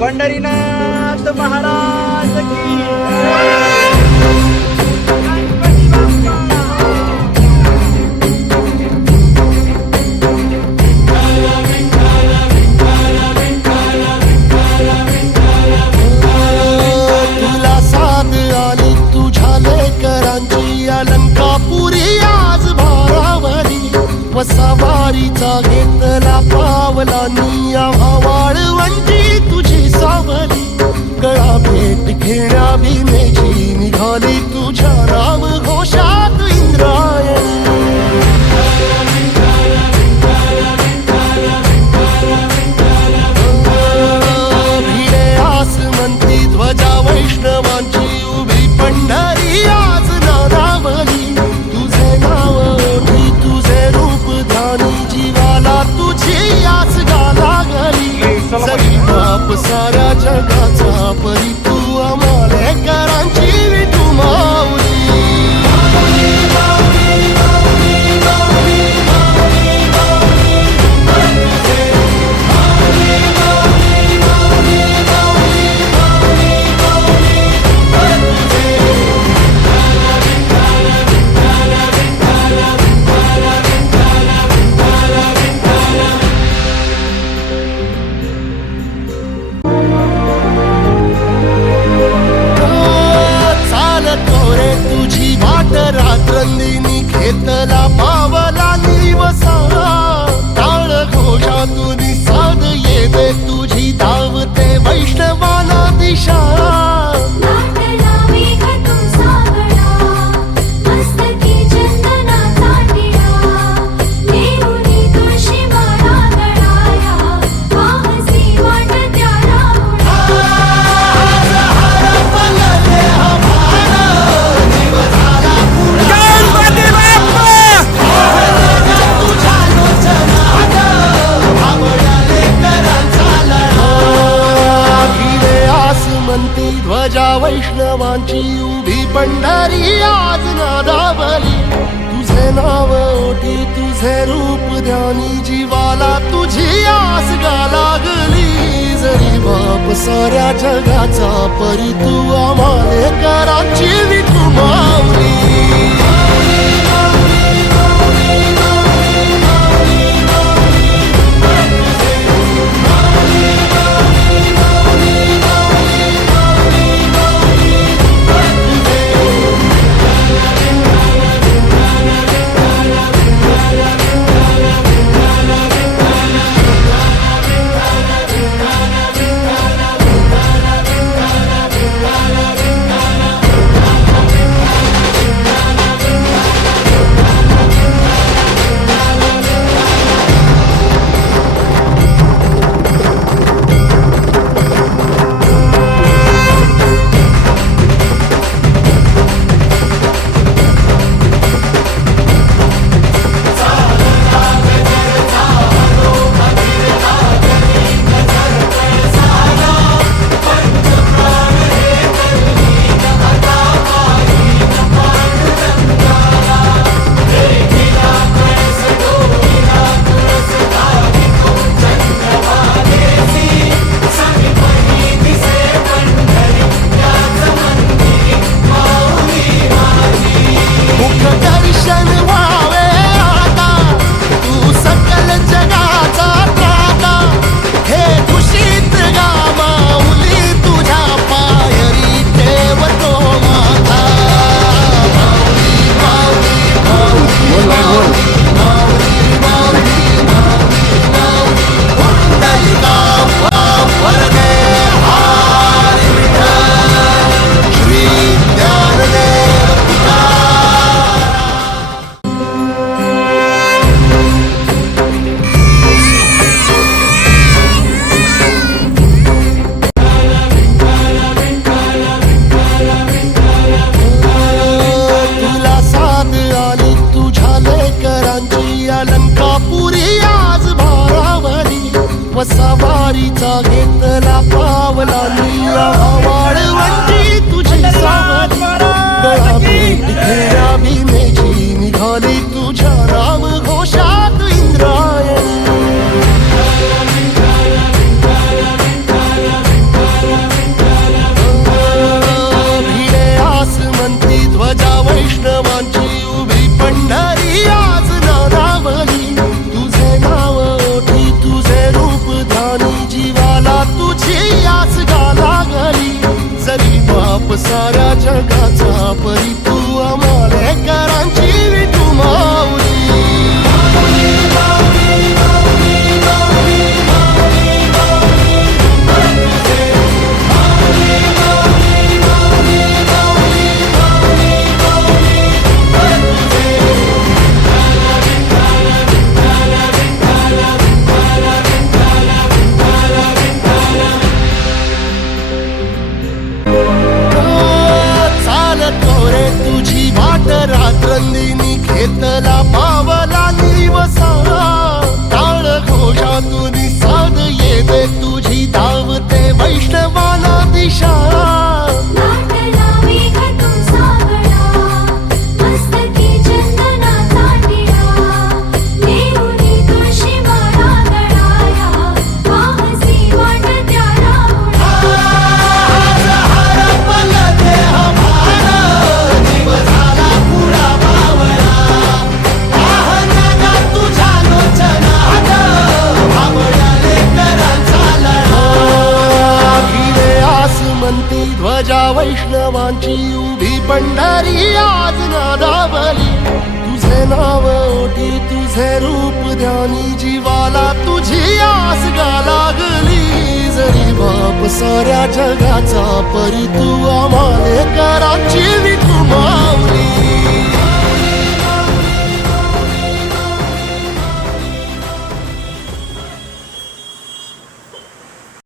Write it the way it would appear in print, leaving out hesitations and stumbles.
पंढरीनाथ महाराज की तुला साथ आली तुझ्या लेकरांची अलंकापुरी आज भारावली वसावारीचा घेतला पावला निया वाळवंटी तुझी सावली गळा भेट घेण्या भीमेची निघाली तुझ्या राम घोषात इंद्रायणी ध्वजा वैष्णवांची उभी पंढरी आज नादावली तुझे नाव ओढी तुझे रूप ध्यानी जीवाला तुझी आस गाला गली सगळी बाप साऱ्या जगाचा परी तू आमालेकरांची विठू माऊली रात्रंदिनी घेतला पावला निवसा टाळ घोषातून साध येते तुझी धावते वैष्णवाला दिशा ध्वजा वैष्णवांची उभी पंढरी आज नादावली तुझे नाव ओटी तुझे रूप ध्यानी जीवाला तुझी आस गा लागली जरी बाप साऱ्या जगाचा परी तू आमालेकरांची विठू माऊली वसावारीचा घेतला पावला निया वाळवंटी तुझी सावली गळा भेट घेण्या भीमेची निघाली तुझ्या राम घोषात इंद्रायणी वैष्णवांची उभी पंढरी आज नादावली तुझे नाव ओठी तुझे रूप ध्यानी जीवाला तुझी आस गा लागली जरी बाप साऱ्या जगाचा परी तू आम्हाले कराची विठू माऊली